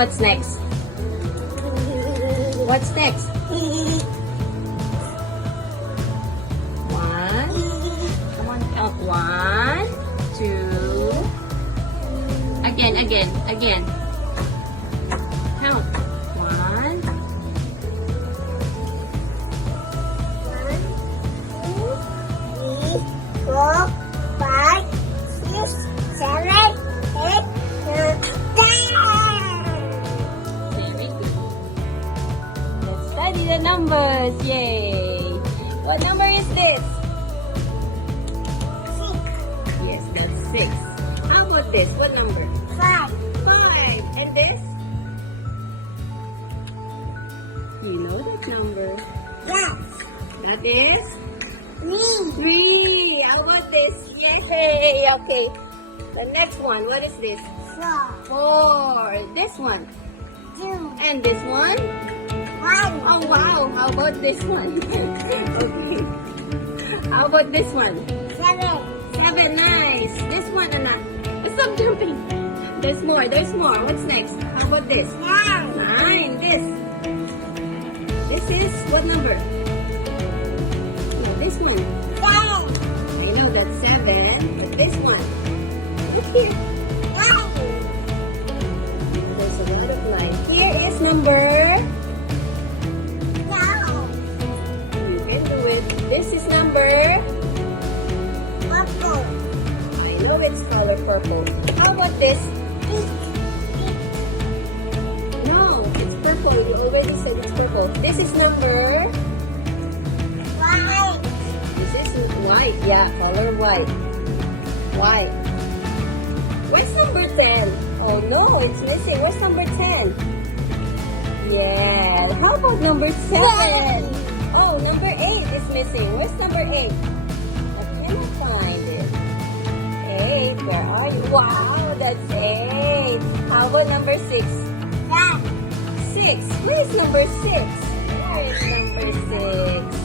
What's next? What's next? One. Come on, count. 1, 2. Again. Count. 1. 4, 5, 6, 7, 8, 9, 10. Very good. Let's study the numbers. Yay! What number is this? 6, Yes, that's 6. How about this? What number? 5, 5. And this? You know that number. yes, That is 3, 3. How about this? Yay! Okay. The next one, what is this? 4, 4. This one. 2, 1, And this one? Oh wow! How about this one? Okay. How about this one? 7, 7. Nice. This one, anak. Stop jumping. There's more. What's next? How about this? 9, 9. This is what number? No, this one. 10, I know that's 7. But this one. Look here. 9, There's a lot of light. Here is number. 12, You can do it. This is number. purple, I know it's color purple. How about this? pink, No, it's purple. You already said it's purple. This is number. white, This is white. Yeah, color white. White. Where's number 10? Oh no, it's missing. Where's number 10? Yeah. How about number 7? Oh, number 8 is missing. Where's number 8? I cannot find it. 8. Where are you? Wow, that's 8. How about number 6? that, 6. Where's number 6? Where is number 6?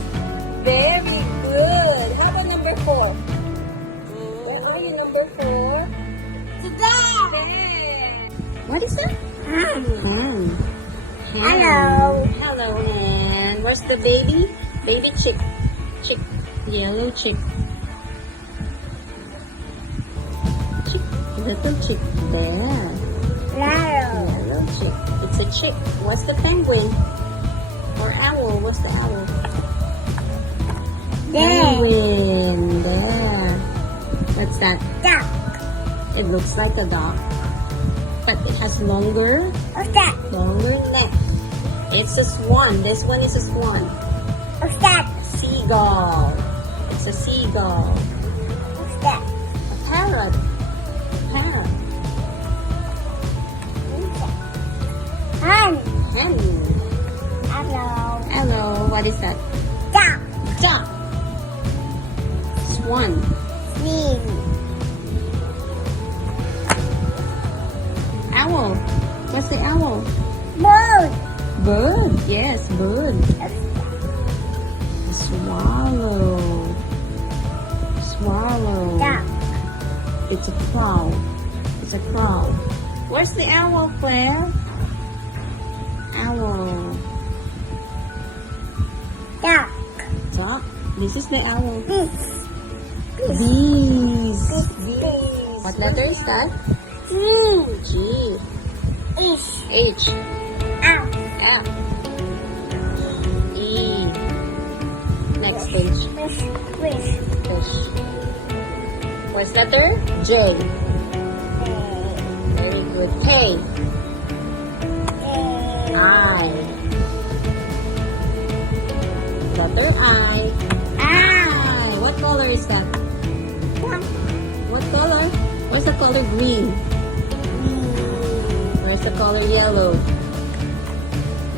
Very good. How about number 4? Where are you, number 4? today, What is that? Hen. Hello. Hello, hen. Where's the baby? Baby chick. Chick. Yellow chick. Chick. Little chick. There. Yellow chick. It's a chick. What's the penguin? Or owl? What's the owl? Penguin. There. What's that? duck, It looks like a dog. But it has longer what's that, neck. It's a swan. This one is a swan. what's that, Seagull. It's a seagull. what's that, A parrot. Parrot. hen, Hen. hello, Hello. What is that? duck, Duck. Swan. sneeze, Owl. What's the owl? bird, Bird. Yes, bird. Swallow. Swallow. duck, It's a crow. It's a crow. Where's the owl, Claire? Owl. duck, Duck. This is the owl. bees, Bees. bees, What letter is that? G. ish, H. ow, F. E. Next page. fish, fish, Fish. What's letter? J. Very good. K. I. Letter I. I. What color is that? What color? What's the color green? Where's the color yellow?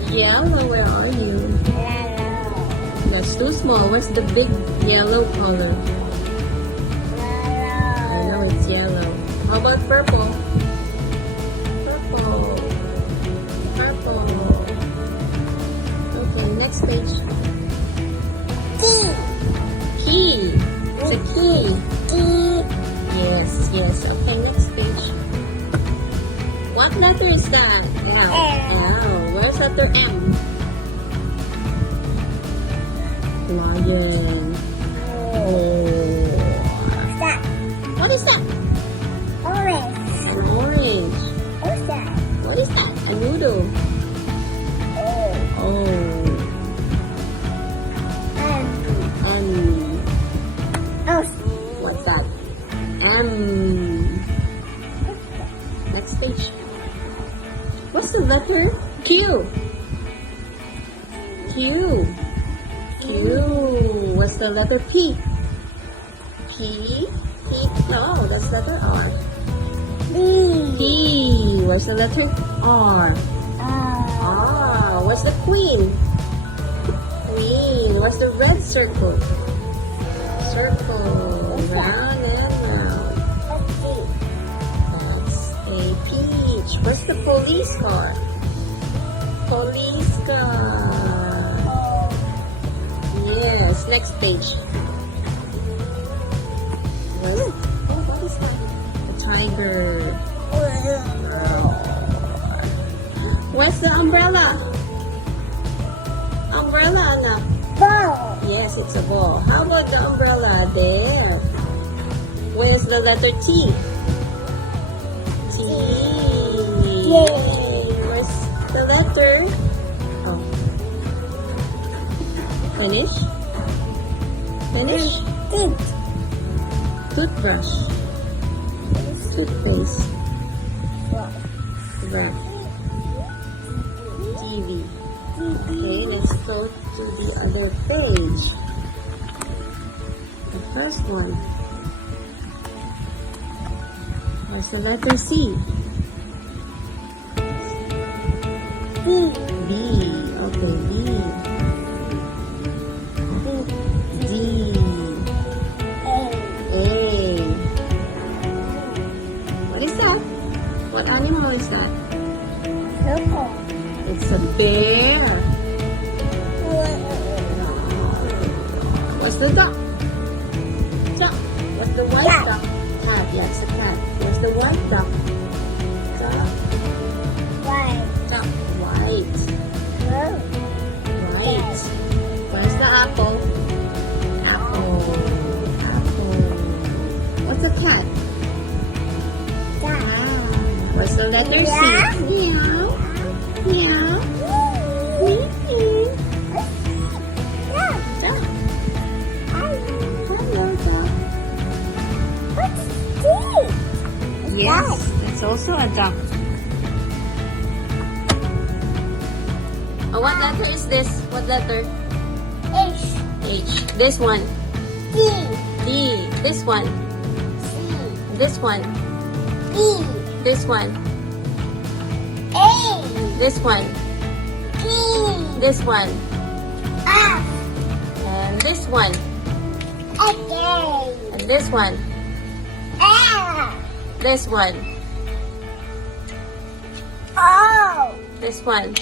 Yellow, where are you? That's too small. What's the big yellow color? I know it's yellow. How about purple? Purple. Purple. Okay, next page. Key. It's a key. Yes, yes. Okay, next page. What letter is that? L. Where's letter M? Lion. That. What is that? Orange. An orange. What's that? What is that? A noodle. Oh. M. Oh. What's that? M. Next page. What's the letter? Q. Q. Q. What's the letter P? P. P. No, that's letter R. P. Where's the letter R? R. What's the queen? Queen. What's the red circle? Circle. Round and round. That's a peach. What's the police car? Police car. Yes. Next page. What is that? A tiger. Where's the umbrella? Umbrella, anak. Ball. Yes, it's a ball. How about the umbrella? There. Where's the letter T? T. Yay. Where's the letter? Oh. Finish? Finish? Toothbrush. Toothpaste. Right. TV. Okay, let's go to the other page. The first one. Where's the letter C? B. Okay, B. D. A. What is that? What animal is that? Purple. It's a bear. What's the duck? Duck. What's the white Cat. duck? Cat. Yes, a cat. What's the white duck? Duck. White. Duck. White. Blue. White. Where's the apple? Apple. Apple. What's a cat? That. What's the letter C? Meow. Meow. Duck. Hello, duck. What's this? Yes, it's also a duck. Oh, what letter is this? What letter? H. H. This one. D. D. This one. C. This one. B. This one. A. This one. P. This one. F. And this one. A. And this one. L. This one. O. This one.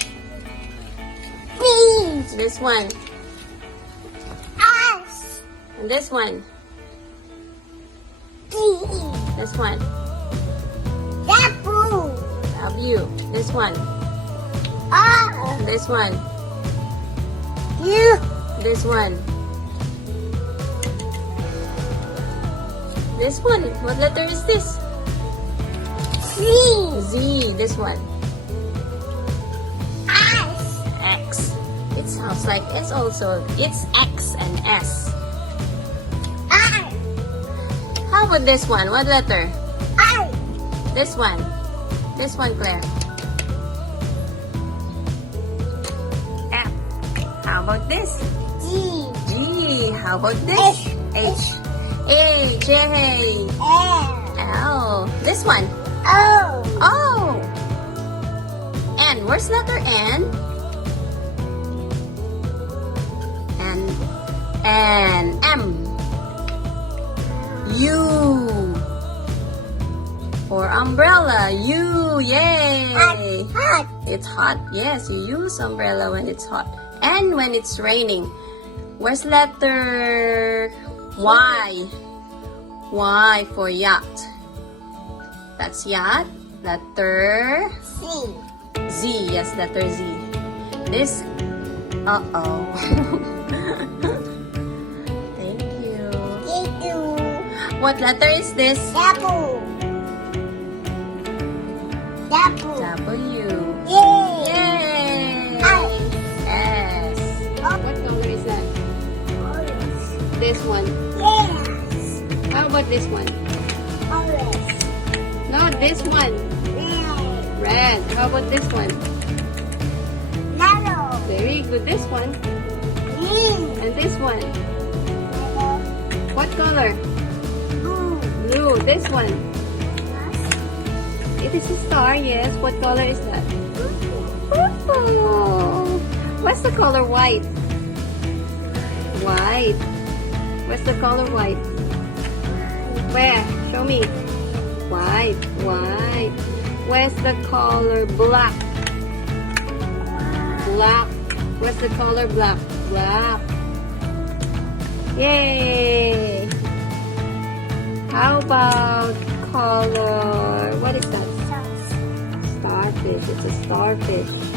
B. This one. S. And this one. D. This one. W. W. This one. R. This one. U. This one. This one. What letter is this? C. Z. This one. S. X. It sounds like it's also. It's X and S. R. How about this one? What letter? I. This one. This one, Claire. F. How about this? G. G. How about this? H. A. J. L. L. This one. O. Oh. N. Where's letter N? N. M. U. For umbrella. U. Yay. Hot. It's hot. Yes, you use umbrella when it's hot. And when it's raining. Where's letter Y? Y for yacht. That's yacht. Letter C. Z. Yes, letter Z. This. Uh-oh. Thank you. D2. What letter is this? Double. Double. W. Yay. Yay! I. S. What color is that? Orange. This one. Yes. How about this one? Orange. No, this one. Red. Red. How about this one? Yellow. Very good. This one. Green. And this one. Yellow. What color? Blue. Blue. This one. It is a star, yes. What color is that? Purple. What's the color white? White. What's the color white? Where? Show me. White. White. Where's the color black? Black. What's the color black? Black. Yay! How about color? What is that? Starfish. It's a starfish.